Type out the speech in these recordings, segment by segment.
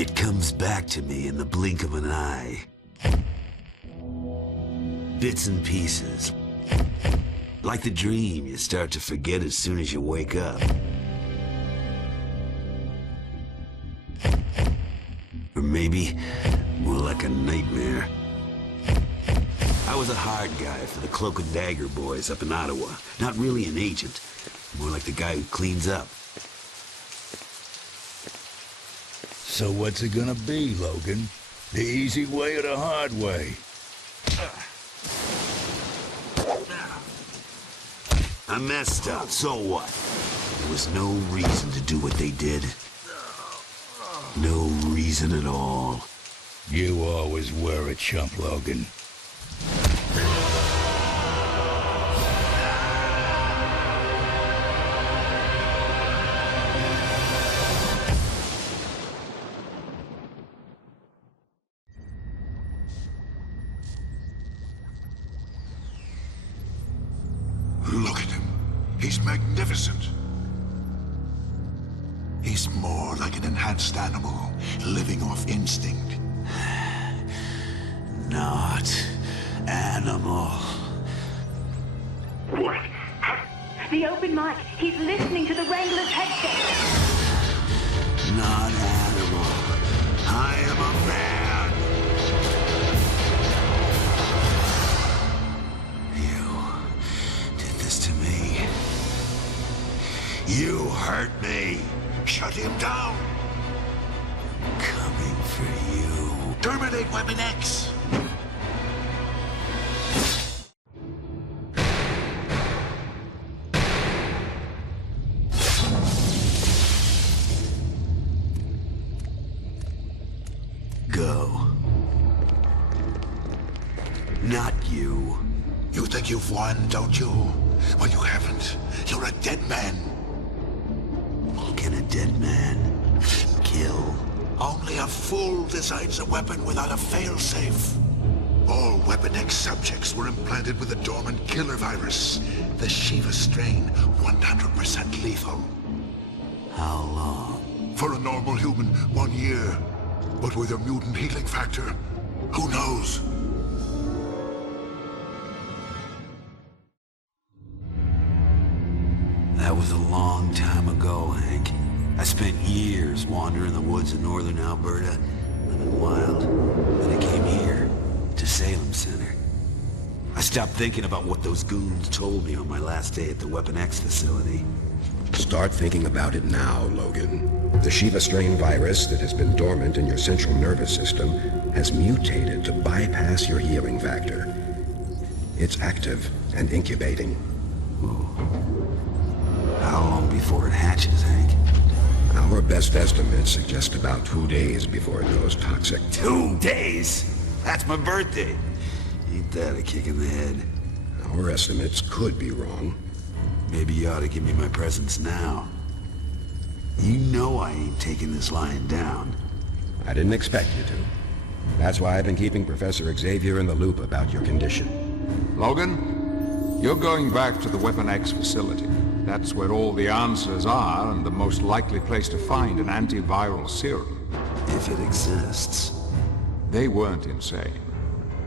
It comes back to me in the blink of an eye. Bits and pieces. Like the dream you start to forget as soon as you wake up. Or maybe more like a nightmare. I was a hard guy for the Cloak and Dagger boys up in Ottawa. Not really an agent. More like the guy who cleans up. So what's it gonna be, Logan? The easy way or the hard way? I messed up, so what? There was no reason to do what they did. No reason at all. You always were a chump, Logan. Look at him. He's magnificent. He's more like an enhanced animal, living off instinct. Not animal. What? The open mic. He's listening to the Wrangler's headset. Not animal. I am a man. You did this to me. You hurt me. Shut him down! Coming for you. Terminate Weapon X! Go. Not you. You think you've won, don't you? Well, you haven't. You're a dead man. Can a dead man kill? Only a fool designs a weapon without a failsafe. All Weapon X subjects were implanted with a dormant killer virus. The Shiva strain, 100% lethal. How long? For a normal human, 1 year. But with a mutant healing factor, who knows? That was a long time ago, Hank. I spent years wandering the woods of northern Alberta, living wild. Then I came here, to Salem Center. I stopped thinking about what those goons told me on my last day at the Weapon X facility. Start thinking about it now, Logan. The Shiva strain virus that has been dormant in your central nervous system has mutated to bypass your healing factor. It's active and incubating. How long before it hatches, Hank? Our best estimates suggest about 2 days before it goes toxic. 2 days? That's my birthday. Ain't that a kick in the head? Our estimates could be wrong. Maybe you ought to give me my presents now. You know I ain't taking this lying down. I didn't expect you to. That's why I've been keeping Professor Xavier in the loop about your condition. Logan, you're going back to the Weapon X facility. That's where all the answers are and the most likely place to find an antiviral serum. If it exists. They weren't insane.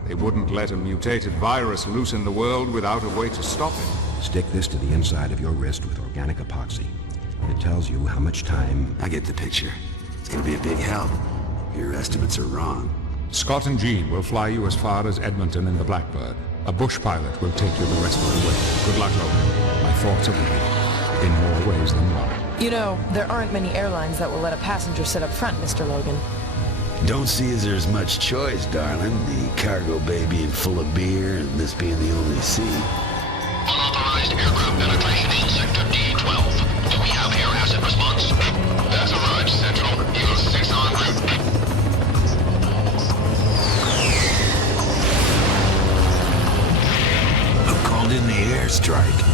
They wouldn't let a mutated virus loose in the world without a way to stop it. Stick this to the inside of your wrist with organic epoxy. It tells you how much time... I get the picture. It's gonna be a big help. Your estimates are wrong. Scott and Jean will fly you as far as Edmonton in the Blackbird. A bush pilot will take you the rest of the way. Good luck, Logan. My thoughts are with you, in more ways than one. You know, there aren't many airlines that will let a passenger sit up front, Mr. Logan. Don't see as there's much choice, darling. The cargo bay being full of beer and this being the only seat. Unauthorized aircraft penetration in Sector D12. Do we have air asset response? That's arrived, Central. Eagle 6 en route. I've called in the airstrike.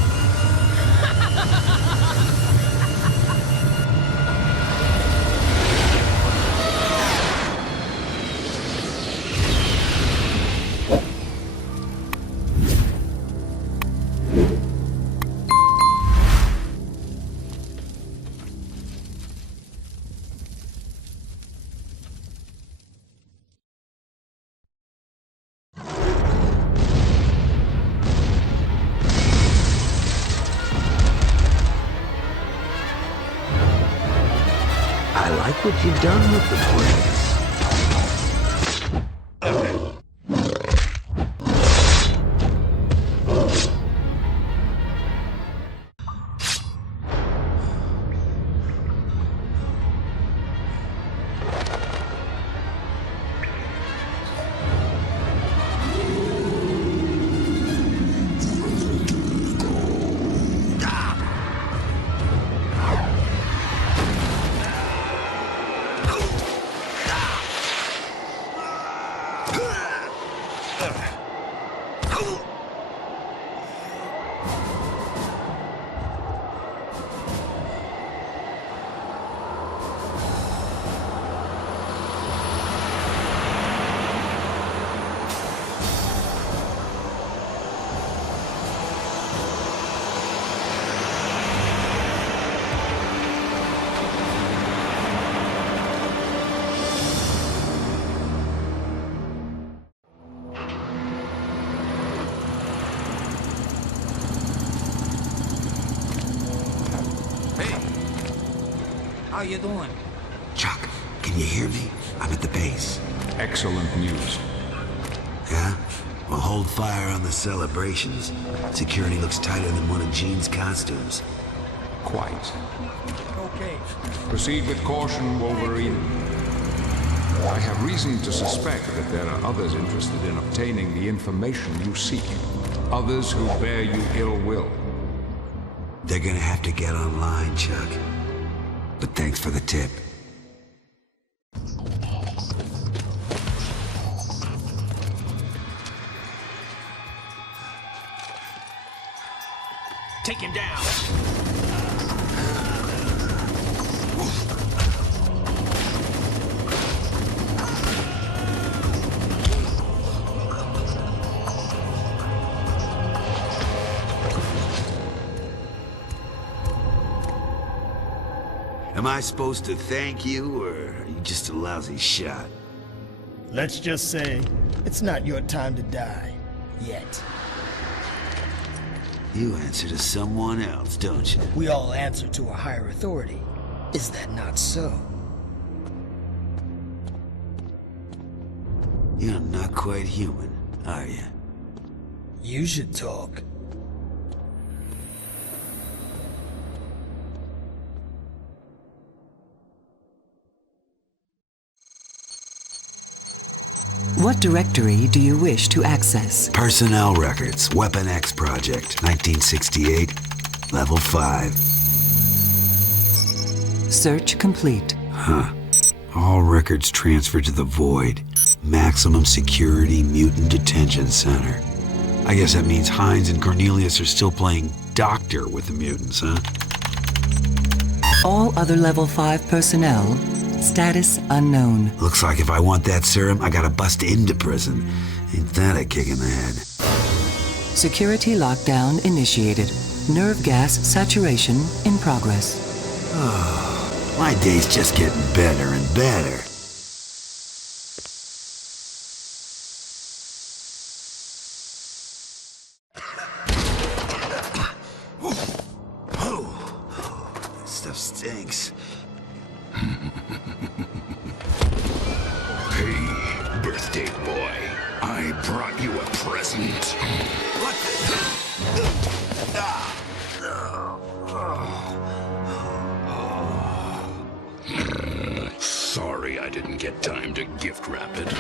what you've done with the place. How you doing? Chuck, can you hear me? I'm at the base. Excellent news. Yeah? Well, hold fire on the celebrations. Security looks tighter than one of Jean's costumes. Quite. Okay. Proceed with caution, Wolverine. I have reason to suspect that there are others interested in obtaining the information you seek. Others who bear you ill will. They're gonna have to get online, Chuck. But thanks for the tip. Take him down. Am I supposed to thank you, or are you just a lousy shot? Let's just say, it's not your time to die. Yet. You answer to someone else, don't you? We all answer to a higher authority. Is that not so? You're not quite human, are you? You should talk. What directory do you wish to access? Personnel records, Weapon X Project, 1968, level 5. Search complete. Huh. All records transferred to the Void. Maximum Security Mutant Detention Center. I guess that means Hines and Cornelius are still playing doctor with the mutants, huh? All other level 5 personnel, status unknown. Looks like if I want that serum, I gotta bust into prison. Ain't that a kick in the head? Security lockdown initiated. Nerve gas saturation in progress. Oh, my day's just getting better and better. This stuff stinks. Hey, birthday boy. I brought you a present. What Sorry I didn't get time to gift wrap it.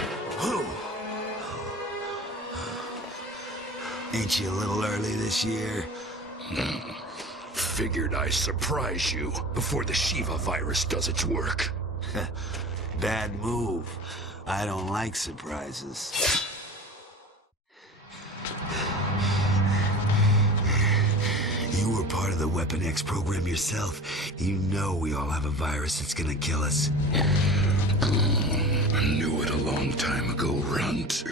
Ain't you a little early this year? Figured I'd surprise you before the Shiva virus does its work. Bad move. I don't like surprises. You were part of the Weapon X program yourself. You know we all have a virus that's gonna kill us. I knew it a long time ago, Runt.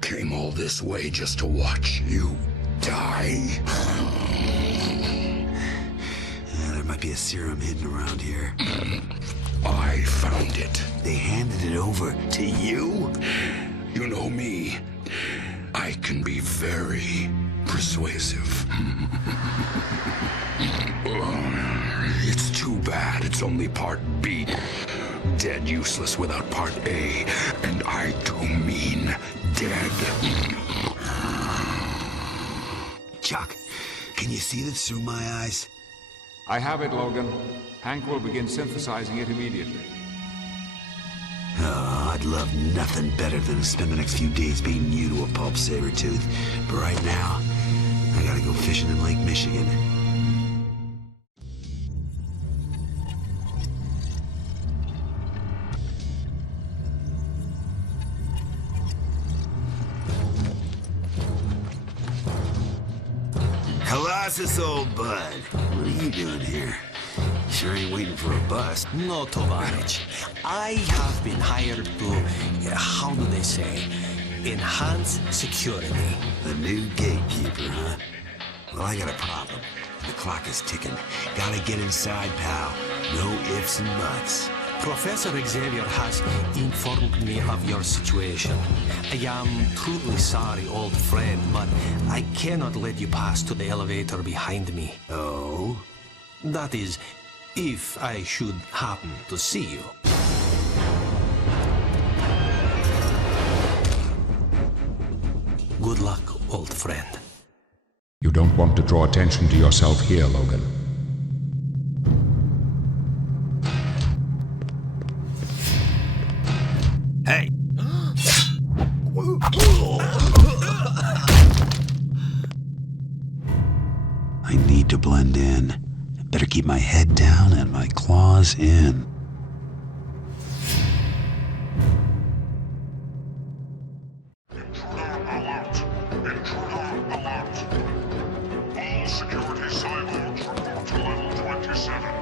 Came all this way just to watch you die. There might be a serum hidden around here. I found it. They handed it over to you? You know me. I can be very persuasive. It's too bad it's only part B. Dead useless without part A. And I do mean dead. Chuck, can you see this through my eyes? I have it, Logan. Hank will begin synthesizing it immediately. Oh, I'd love nothing better than to spend the next few days beating you to a pulp, Sabretooth. But right now, I gotta go fishing in Lake Michigan. Colossus, old bud. What are you doing here? Sure ain't waiting for a bus. No, Tovarich. I have been hired to, how do they say, enhance security. The new gatekeeper, huh? Well, I got a problem. The clock is ticking. Gotta get inside, pal. No ifs and buts. Professor Xavier has informed me of your situation. I am truly sorry, old friend, but I cannot let you pass to the elevator behind me. Oh? That is, if I should happen to see you. Good luck, old friend. You don't want to draw attention to yourself here, Logan. Hey! I need to blend in. Better keep my head down and my claws in. Intruder alert! Intruder alert! All security cyborgs report to level 27.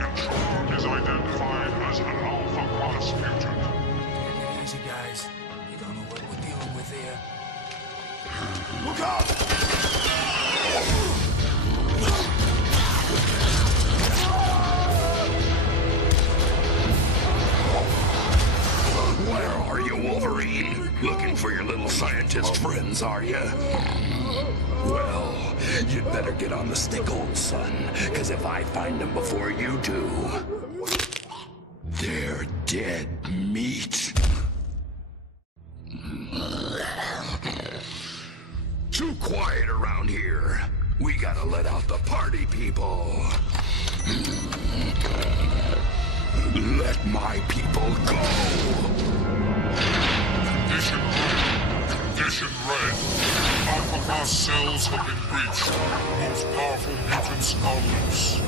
Intruder is identified as an Alpha Class mutant. Take it easy, guys. You don't know what we're dealing with here. Look out! Where are you, Wolverine? Looking for your little scientist friends, are you? Well, you'd better get on the stick, old son, because if I find them before you do, they're dead meat. Too quiet around here. We gotta let out the party people. Let my people go. Condition red. Condition red. Alpha Class cells have been breached. Most powerful mutants are loose.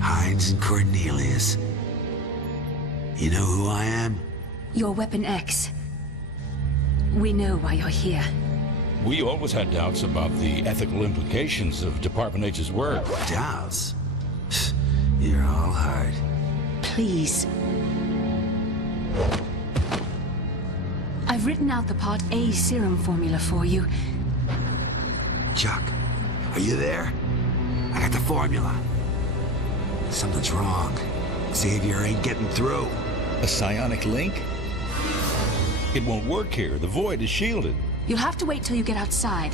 Hines and Cornelius. You know who I am? You're Weapon X. We know why you're here. We always had doubts about the ethical implications of Department H's work. Doubts? You're all hard. Please. I've written out the Part A serum formula for you. Chuck, are you there? I got the formula. Something's wrong. Xavier ain't getting through. A psionic link? It won't work here. The void is shielded. You'll have to wait till you get outside.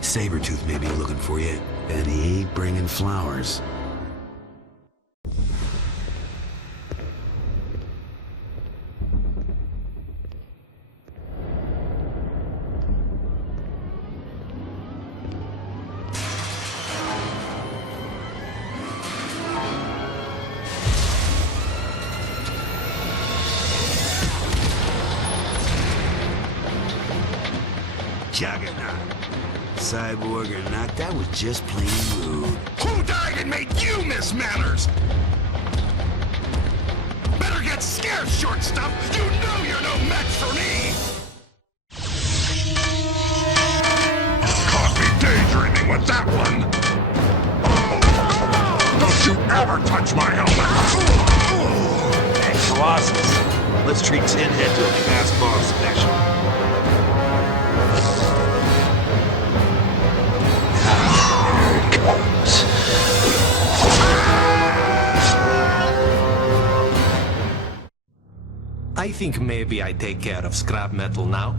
Sabretooth may be looking for you, and he ain't bringing flowers. Juggernaut. Cyborg or not, that was just plain rude. Who died and made you miss manners? Better get scared, short stuff! You know you're no match for me! Caught me daydreaming with that one! ever touch my helmet! Hey, Colossus. Let's treat Tin Head to a fastball special. Here it comes. I think maybe I take care of scrap metal now.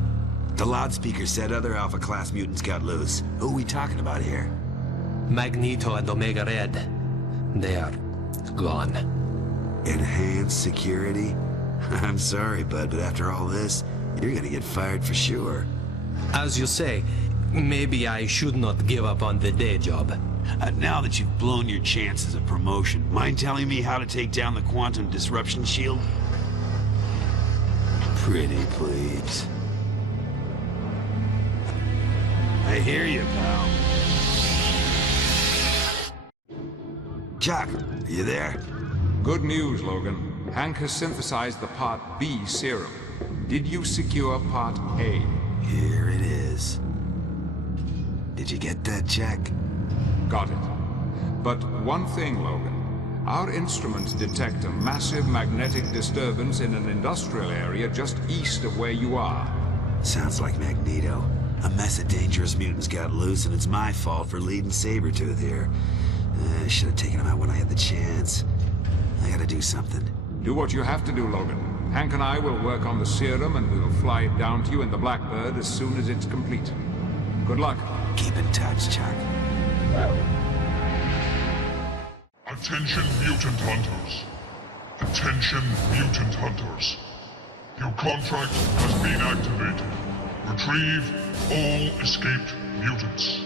The loudspeaker said other Alpha-class mutants got loose. Who are we talking about here? Magneto and Omega Red. They are gone. Enhanced security? I'm sorry, bud, but after all this, you're gonna get fired for sure. As you say, maybe I should not give up on the day job. Now that you've blown your chances of promotion, mind telling me how to take down the quantum disruption shield? Pretty please. I hear you, pal. Chuck, are you there? Good news, Logan. Hank has synthesized the Part B serum. Did you secure Part A? Here it is. Did you get that, Jack? Got it. But one thing, Logan. Our instruments detect a massive magnetic disturbance in an industrial area just east of where you are. Sounds like Magneto. A mess of dangerous mutants got loose, and it's my fault for leading Sabretooth here. I should have taken him out when I had the chance. I gotta do something. Do what you have to do, Logan. Hank and I will work on the serum, and we'll fly it down to you in the Blackbird as soon as it's complete. Good luck. Keep in touch, Chuck. Attention, mutant hunters. Attention, mutant hunters. Your contract has been activated. Retrieve all escaped mutants.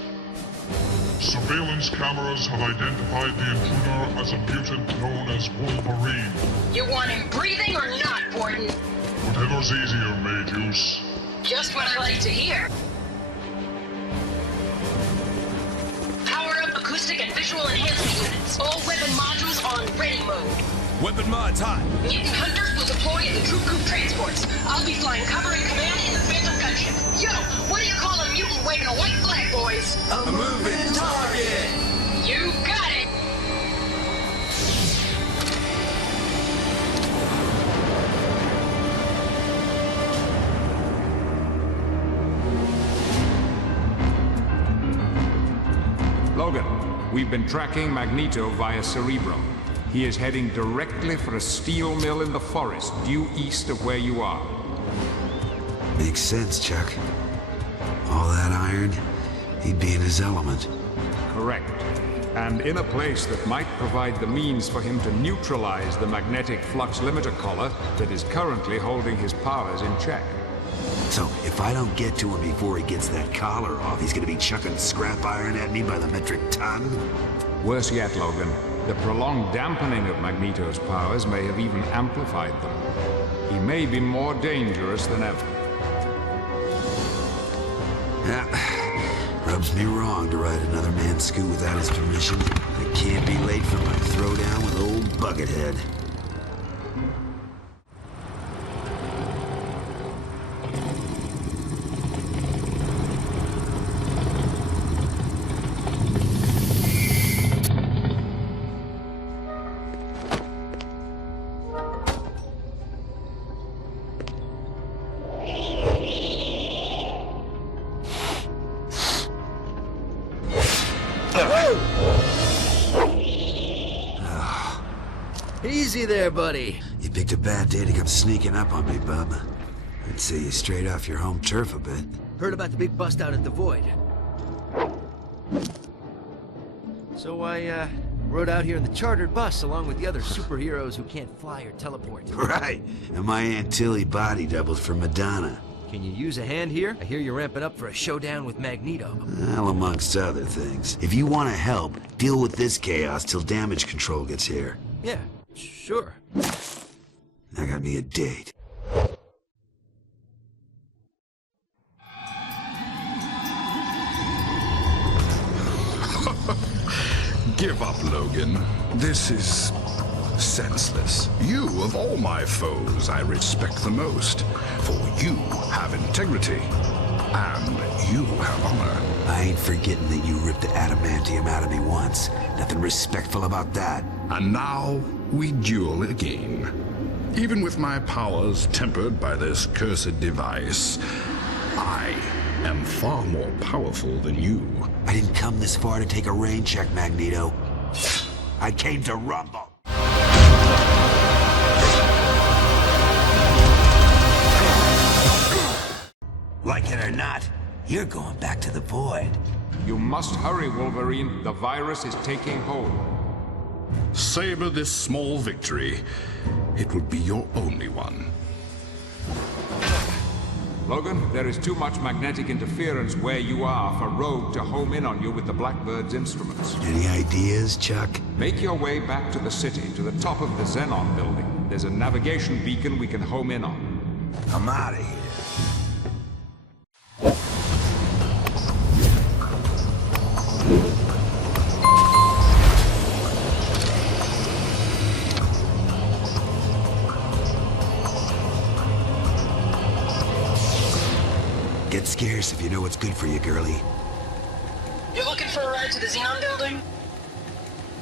Surveillance cameras have identified the intruder as a mutant known as Wolverine. You want him breathing or not, Gordon? Whatever's easier, Magus. Just what I like to hear. Power up acoustic and visual enhancement units. All weapon modules on ready mode. Weapon mods hot. Mutant hunters will deploy in the Troop Group transports. I'll be flying cover and command in the Phantom gunship. Yo, what do you call a mutant waving a white flag, boys? A moving target! You got it! Logan, we've been tracking Magneto via Cerebro. He is heading directly for a steel mill in the forest, due east of where you are. Makes sense, Chuck. All that iron, he'd be in his element. Correct. And in a place that might provide the means for him to neutralize the magnetic flux limiter collar that is currently holding his powers in check. So, if I don't get to him before he gets that collar off, he's gonna be chucking scrap iron at me by the metric ton? Worse yet, Logan. The prolonged dampening of Magneto's powers may have even amplified them. He may be more dangerous than ever. Rubs me wrong to ride another man's scoot without his permission. I can't be late for my throwdown with old Buckethead. Easy there, buddy. You picked a bad day to come sneaking up on me, bub. I'd say you strayed off your home turf a bit. Heard about the big bust out at the Void. So I, rode out here in the chartered bus along with the other superheroes who can't fly or teleport. Right, and my Aunt Tilly body doubles for Madonna. Can you use a hand here? I hear you're ramping up for a showdown with Magneto. Well, amongst other things. If you want to help, deal with this chaos till damage control gets here. Yeah, sure. I got me a date. Give up, Logan. This is senseless. You, of all my foes, I respect the most, for you have integrity. And you have honor. I ain't forgetting that you ripped the adamantium out of me once. Nothing respectful about that. And now we duel again. Even with my powers tempered by this cursed device, I am far more powerful than you. I didn't come this far to take a rain check, Magneto. I came to rumble. Like it or not, you're going back to the void. You must hurry, Wolverine. The virus is taking hold. Savor this small victory. It will be your only one. Logan, there is too much magnetic interference where you are for Rogue to home in on you with the Blackbird's instruments. Any ideas, Chuck? Make your way back to the city, to the top of the Xenon building. There's a navigation beacon we can home in on. I'm out of here. Get scarce if you know what's good for you, girlie. You're looking for a ride to the Xenon building?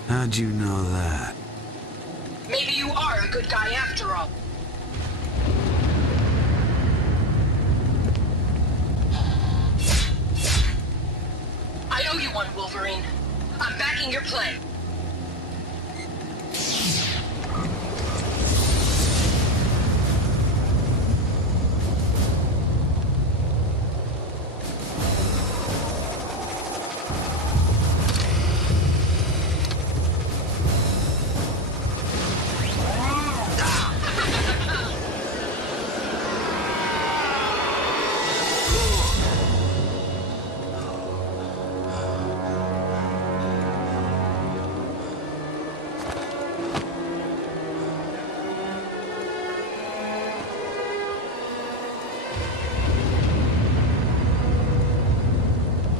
How'd you know that? Maybe you are a good guy after all. I owe you one, Wolverine. I'm backing your plan.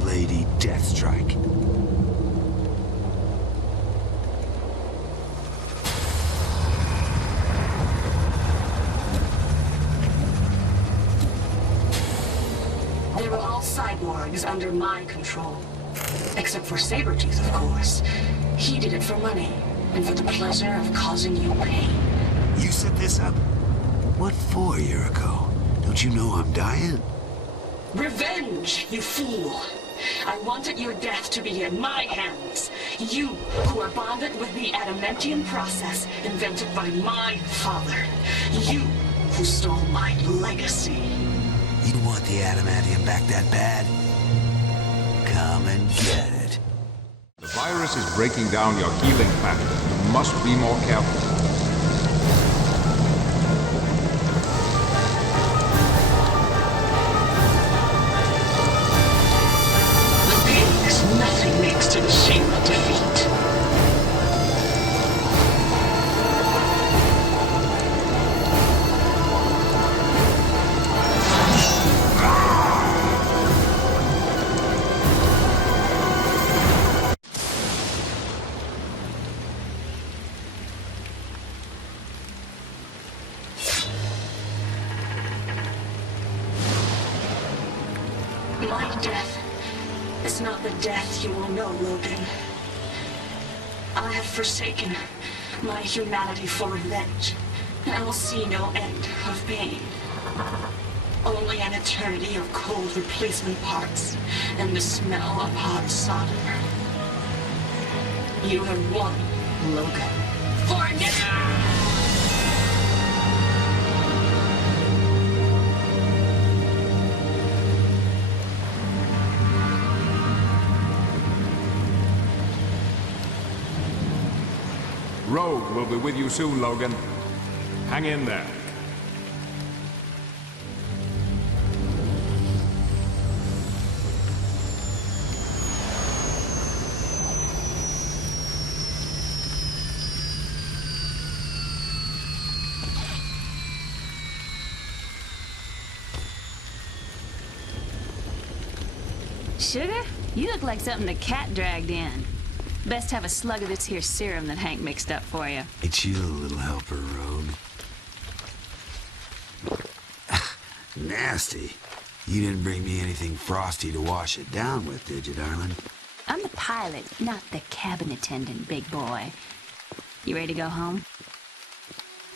Lady Deathstrike. They were all cyborgs under my control. Except for Sabretooth, of course. He did it for money, and for the pleasure of causing you pain. You set this up? What for a year ago? Don't you know I'm dying? Revenge, you fool! I wanted your death to be in my hands. You, who are bonded with the adamantium process invented by my father. You, who stole my legacy. You want the adamantium back that bad? Come and get it. The virus is breaking down your healing factor. You must be more careful. Nothing next to the shame of defeat. My death is not the death you will know, Logan. I have forsaken my humanity for revenge, and I will see no end of pain. Only an eternity of cold replacement parts and the smell of hot solder. You have won, Logan. For now! Rogue will be with you soon, Logan. Hang in there. Sugar? You look like something the cat dragged in. Best have a slug of this here serum that Hank mixed up for you. It's you, little helper, Rogue. Nasty. You didn't bring me anything frosty to wash it down with, did you, darling? I'm the pilot, not the cabin attendant, big boy. You ready to go home?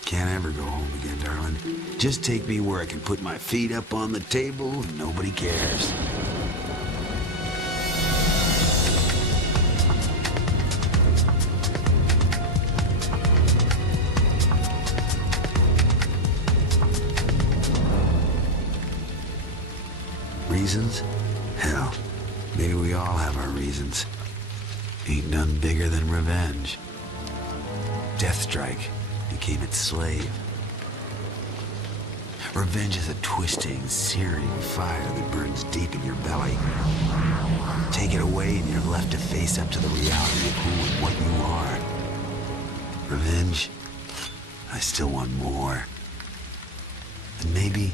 Can't ever go home again, darling. Just take me where I can put my feet up on the table and nobody cares. Reasons? Hell, maybe we all have our reasons. Ain't none bigger than revenge. Deathstrike became its slave. Revenge is a twisting, searing fire that burns deep in your belly. Take it away and you're left to face up to the reality of who and what you are. Revenge? I still want more. And maybe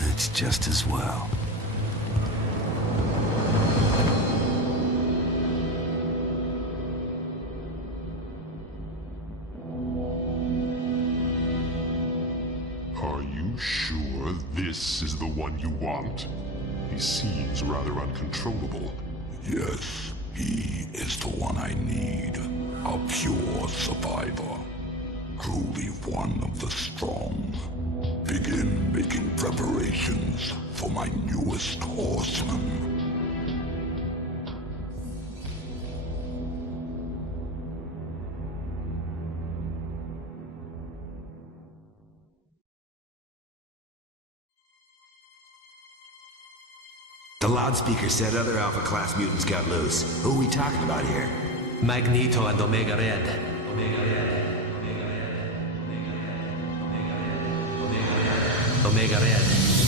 that's just as well. Are you sure this is the one you want? He seems rather uncontrollable. Yes, he is the one I need. A pure survivor. Truly one of the strong. Begin making preparations for my newest horseman. The loudspeaker said other Alpha-class mutants got loose. Who are we talking about here? Magneto and Omega Red. Omega Red.